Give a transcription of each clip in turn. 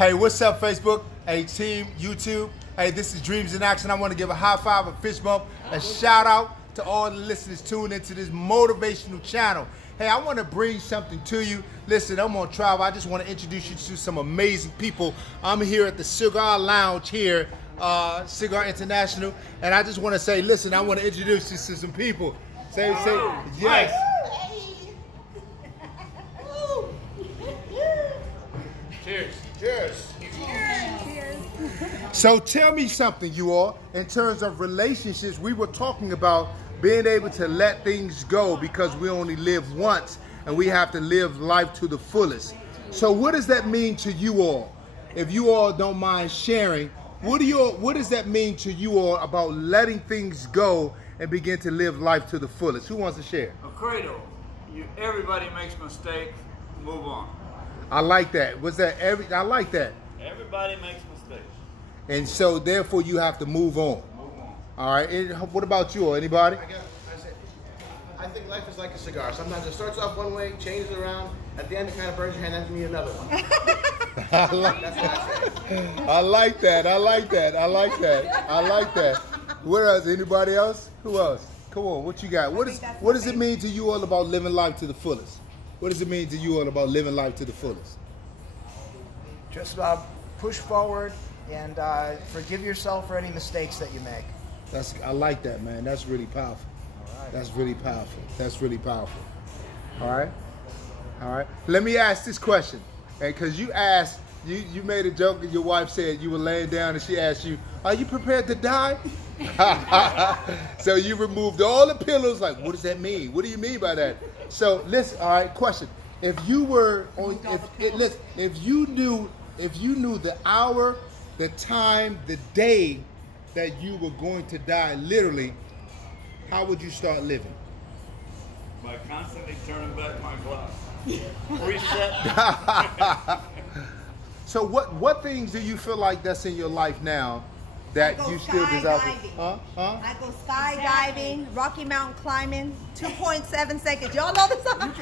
Hey, what's up, Facebook? Hey, team, YouTube. Hey, this is Dreams in Action. I want to give a high five, a fist bump, a shout out to all the listeners tuned into this motivational channel. Hey, I want to bring something to you. Listen, I'm on travel. I just want to introduce you to some amazing people. I'm here at the Cigar Lounge here, Cigar International, and I just want to say, listen, I want to introduce you to some people. Say, yes. Cheers. Cheers. So tell me something, you all, in terms of relationships. We were talking about being able to let things go because we only live once and we have to live life to the fullest. So what does that mean to you all? If you all don't mind sharing, what does that mean to you all about letting things go and begin to live life to the fullest? Who wants to share? Credo, everybody makes mistakes, move on. I like that. I like that. Everybody makes mistakes. And so therefore you have to move on. All right. And what about you? Anybody? I think life is like a cigar. Sometimes it starts off one way, changes around. At the end, it kind of burns your hand, and then you need another one. That's what I say. I like that. I like that. I like that. I like that. What else? Anybody else? Who else? Come on. What you got? What does it mean to you all about living life to the fullest? What does it mean to you all about living life to the fullest? Just push forward and forgive yourself for any mistakes that you make. I like that, man. That's really powerful. All right. That's really powerful. That's really powerful. All right. All right. Let me ask this question, because you asked, you made a joke and your wife said you were laying down and she asked you, "Are you prepared to die?" So you removed all the pillows. Like, what does that mean? What do you mean by that? So listen. All right. Question: if you were on, if you knew the hour, the time, the day that you were going to die, literally, how would you start living? By constantly turning back my clock. Reset. So what things do you feel like that's in your life now that you still desire? I go skydiving, Rocky Mountain climbing, 2.7 seconds. Y'all know the song?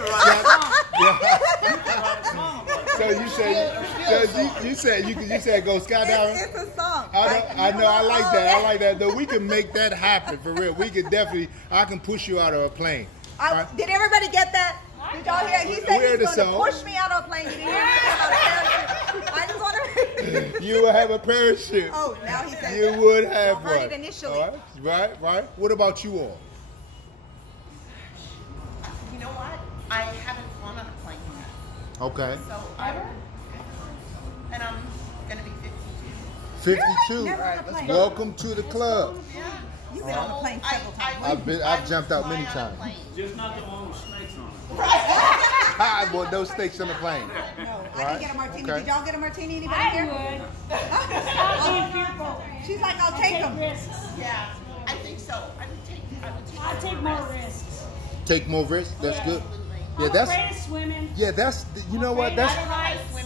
So you said go skydiving? It's a song. I know. I like that. I like that. Though we can make that happen for real. We can definitely. I can push you out of a plane. Right? Did everybody get that? Did y'all hear? He said he's going to push me out of a plane. You didn't hear me about a parachute. I just want to. You will have a parachute. Oh, now he said you would have one. one. Heard it initially. All right. Right. What about you all? You know what? I haven't flown on a plane yet. Okay. So I'm gonna be 52. 52. Never on a plane. Welcome to the club. Yeah. You've been on a plane several times. I've jumped out many times. Just not the one with snakes on it. I bought no steaks on the plane. No, I didn't get a martini. Okay. Did y'all get a martini? Anybody here? Stop being fearful. She's like, I'll take them. Risks. Yeah, I think so. I would take more risks. Take more risks. That's good. Yeah, I'm afraid of swimming. Yeah, that's. You know what? That's.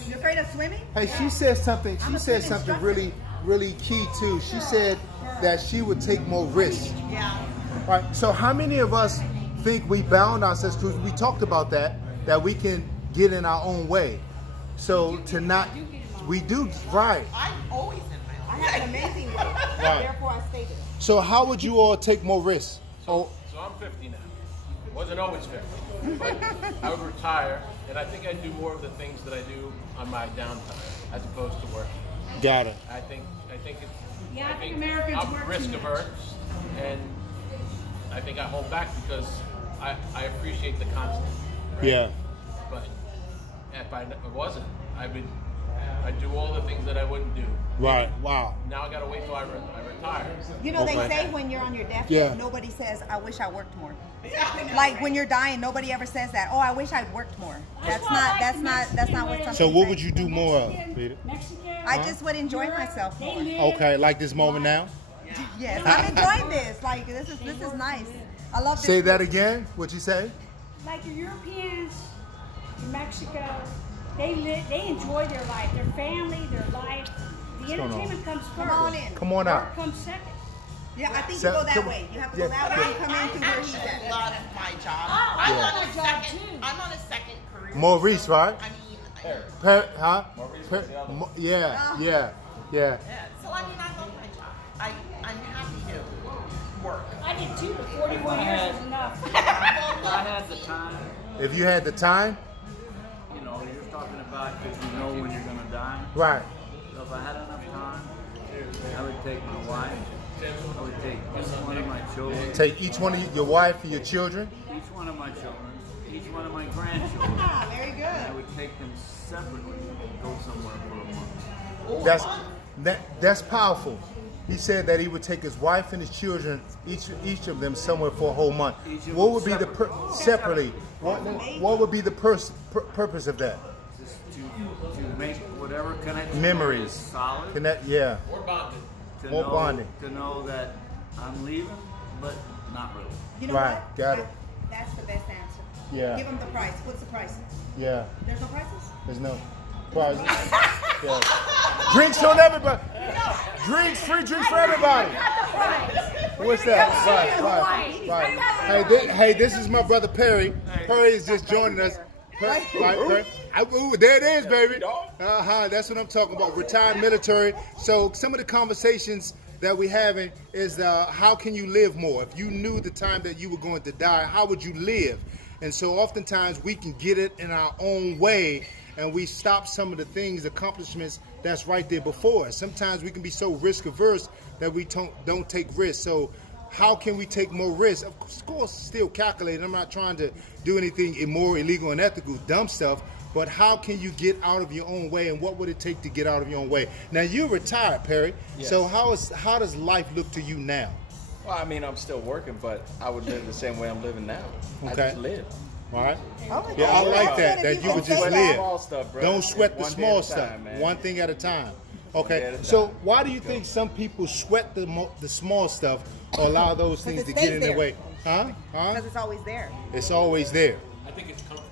You're afraid of swimming? Hey, she said something. She said something really, really key too. She said that she would take more risks. Yeah. Right. So how many of us think we bound ourselves? Because we talked about that we can get in our own way. So to not, we do right. I'm always in my I own have an amazing way. Therefore, I stayed there. So how would you all take more risks? So I'm 50 now. Wasn't always 50. But I would retire, and I think I'd do more of the things that I do on my downtime as opposed to work. Got it. I think it's. Yeah, I think Americans I'm work risk too much. averse, and I think I hold back because I appreciate the constant. Right? Yeah. But if I wasn't, I'd do all the things that I wouldn't do. Right. Wow. Now I gotta wait till I retire. You know, Okay. they say when you're on your deathbed, Yeah. nobody says, I wish I worked more. Like when you're dying, nobody ever says that. Oh, I wish I'd worked more. That's not what some So people what say. would you do more of, Peter? Mexican. I just would enjoy myself more. Okay, like this moment now. Yes, I'm enjoying this. Like this is nice. I love this. Say that again. What'd you say? Like the Europeans in Mexico, they enjoy their life, their family, their life. The entertainment comes first. Come on in. Come on out. Work comes second. Yeah, I think So- you go that come- way. You have to yeah. go that way and come into where he's a at. lot of my job. Oh, I'm yeah. on a second. I'm on a second career. Maurice, right? I mean, Huh? Yeah. So I mean, I love my job. I'm happy to work. I did too, but 41 years is enough. If I had the time, If you had the time, you know, you're talking about because you know when you're going to die. right? So if I had enough time, I would take my wife. I would take each one of my children. Take each one of your wife and your children. Each one of my children. Each one of my grandchildren. Very good. I would take them separately and go somewhere for a month. That's powerful. He said that he would take his wife and his children, each of them, somewhere for a whole month. What would be the separately? What would be the purpose of that? Just to make whatever connection Memories. is solid. Yeah. More bonded. More bonding. To know that I'm leaving, but not really. You know Right, what? got it. That's the best answer. Yeah. Give them the price. What's the price? Yeah. There's no prices? There's no prizes. Yeah. Drinks on everybody. Drinks, free drinks for everybody. What's that? Right. Hey, this is my brother Perry. Perry is just joining us. Perry. There it is, baby. That's what I'm talking about. Retired military. So some of the conversations that we're having is how can you live more? If you knew the time that you were going to die, how would you live? And so oftentimes we can get it in our own way, and we stop some of the things, accomplishments that's right there before us. Sometimes we can be so risk averse that we don't take risks. So how can we take more risks? Of course, still calculating. I'm not trying to do anything immoral, illegal, unethical, dumb stuff. But how can you get out of your own way, and what would it take to get out of your own way? Now, you're retired, Perry. Yes. So how does life look to you now? Well, I mean, I'm still working, but I would live the same way I'm living now. I Okay. just live. All right. Oh, Yeah, I like that you would just Sweat the live. small stuff, bro. Don't sweat the One day small at a stuff. time, man. One thing at a time. day Okay. at a So time. why do you think some people sweat the small stuff or allow those things it to get stays in their there. way? Huh? Because it's always there. It's always there. I think it's comfortable.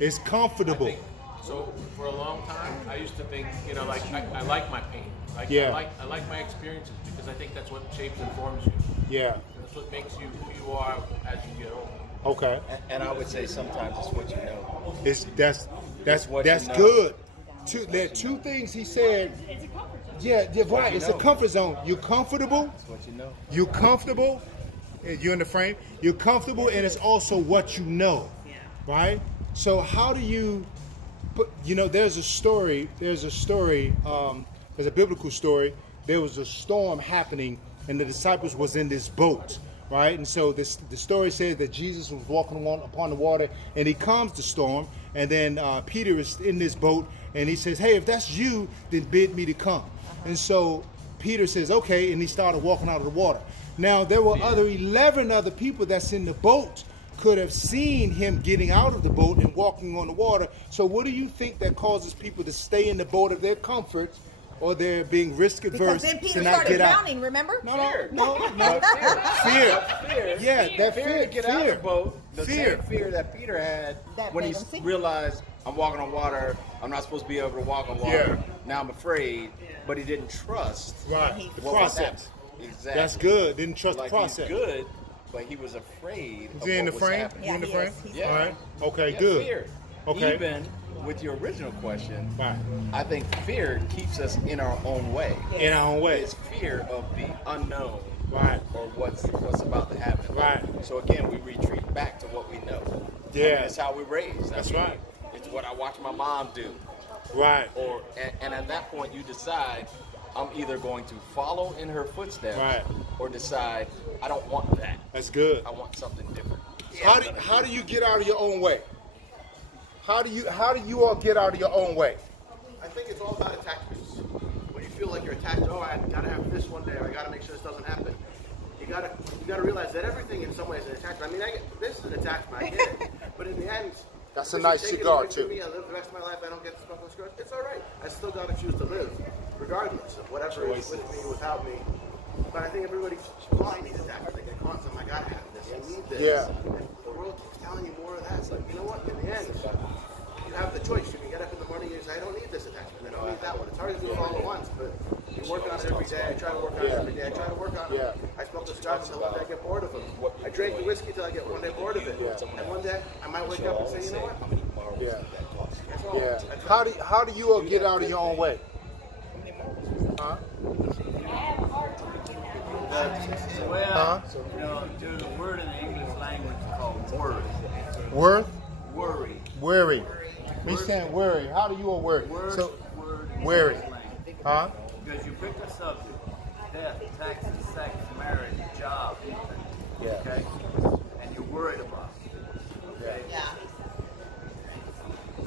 It's comfortable. I think, so for a long time, I used to think, you know, like I like my pain. Like Yeah. I like my experiences because I think that's what shapes and forms you. Yeah. That's what makes you who you are as you get older. Okay. And I would say sometimes it's what you know. That's what you know. good. There are two things he said. It's a comfort zone. Yeah, right. you It's know. a comfort zone. You're comfortable. It's what you know. You're comfortable. You're in the frame. You're comfortable, and it's also what you know. Yeah. Right. So how do you? You know, there's a story. There's a biblical story. There was a storm happening, and the disciples was in this boat. Right, and so the story says that Jesus was walking upon the water, and he calms the storm, and then Peter is in this boat, and he says, "Hey, if that's you, then bid me to come." And so Peter says, "Okay," and he started walking out of the water. Now there were 11 other people that's in the boat could have seen him getting out of the boat and walking on the water. So what do you think that causes people to stay in the boat of their comfort? Or they're being risk Because adverse then to Peter not started get out. drowning, remember? No. Fear. Yeah, that Fear fear. to get out of the boat. The Fear. same fear that Peter had That when he made him sink. realized I'm walking on water. I'm not supposed to be able to walk on water. Yeah. Now I'm afraid, but he didn't trust Right, the what was process. happening. Exactly. That's good. Didn't trust Like the process. he's good, but he was afraid Is of he in what the was frame? happening. You in the he frame? is. He's Yeah. All right. Okay, Yeah, good. Fear. Okay. Even with your original question, Right. I think fear keeps us in our own way. In our own way. It's fear of the unknown, Right. or what's about to happen. Right. So again, we retreat back to what we know. Yeah. I mean, it's how we raised. That's right. It's what I watch my mom do. Right. And at that point, you decide I'm either going to follow in her footsteps, Right. or decide I don't want that. That's good. I want something different. How do you get out of your own way? How do you all get out of your own way? I think it's all about attachments. When you feel like you're attached, oh, I gotta have this one day, or I gotta make sure this doesn't happen. You gotta realize that everything in some ways is an attachment. I mean, this is an attachment, I get it. But in the end, That's a this nice is taken cigar, away from too. Me, I live the rest of my life, I don't get to smoke those cigars. It's all right. I still gotta choose to live, regardless of whatever is with me, without me. But I think everybody's caught in these attachments. They get caught in something, I gotta have this, I need this. Yeah. And the world keeps telling you more of that. It's like, you know what, in the end, you have the choice. You can get up in the morning and say, I don't need this attachment, I don't need that one. It's hard to do it all at once, but you work on it every day. I try to work on it every day. I try to work on it. Yeah. I smoke the cigars until one day I get bored of them. I drink the whiskey until I get one day bored of it. And one day I might wake up and say, you know what? Yeah. That's all. Yeah. That's How do you all get out of your own way? Huh? The way there's a word in the English language called worry. Worth? Worry. Worry. Me saying worry. How do you all worry? Word So, in worry. English language. Huh? Because you pick a subject: death, taxes, sex, marriage, job, anything. Yeah. Okay? And you're worried about it. Okay? Yeah.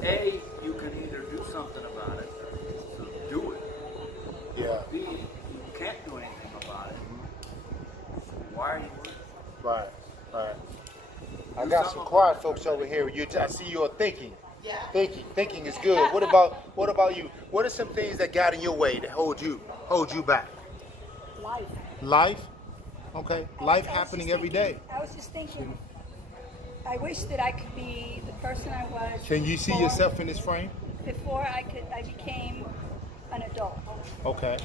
A, you can either do something about it, so do it. Yeah. B, you can't do anything about it. Why are you worried? Right. I got some quiet folks over here. I see you're thinking. Yeah. Thinking is good. What about you? What are some things that got in your way that hold you back? Life. Life? Okay. Life I was happening just every day. thinking- I was just thinking, I wish that I could be the person I was. Can you see before- yourself in this frame? Before I became an adult. Okay.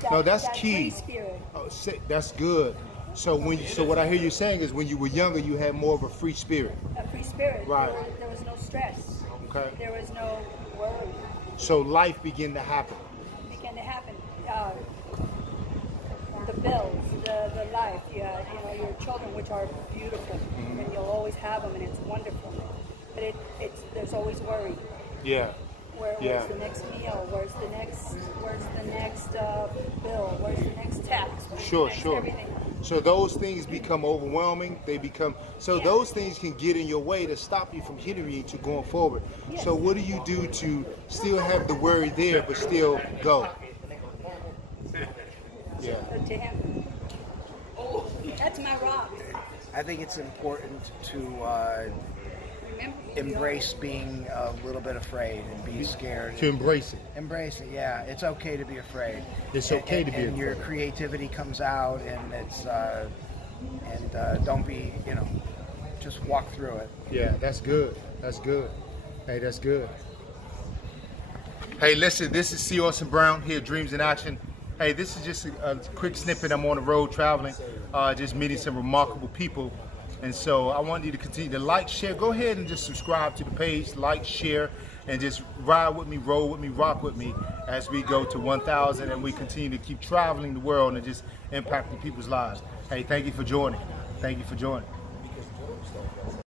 That, No, that's that key. Free spirit. Oh, that's good. So what I hear you saying is when you were younger, you had more of a free spirit. A free spirit. Right. There was no stress. Okay. There was no worry. So life began to happen. Began to happen. The bills, the life, your children, which are beautiful, and you'll always have them, and it's wonderful. But there's always worry. Yeah. Where's the next meal? Where's the next bill? Where's the next tax? Where's the next Sure. everything? So those things become overwhelming. Those things can get in your way to stop you from hindering you to going forward. Yes. So what do you do to still have the worry there, but still go? Yeah. To him. That's my rock. I think it's important to Remember, embrace being a little bit afraid and be scared. To embrace it. Embrace it, yeah. It's okay to be afraid. It's okay to be and your afraid. creativity comes out, and it's don't be, just walk through it. Yeah, that's good. That's good. Hey, that's good. Hey, listen, this is C. Orson Brown here, Dreams in Action. Hey, this is just a quick snippet. I'm on the road traveling, just meeting some remarkable people. And so I want you to continue to like, share. Go ahead and just subscribe to the page, like, share, and just ride with me, roll with me, rock with me as we go to 1,000 and we continue to keep traveling the world and just impacting people's lives. Hey, thank you for joining. Thank you for joining.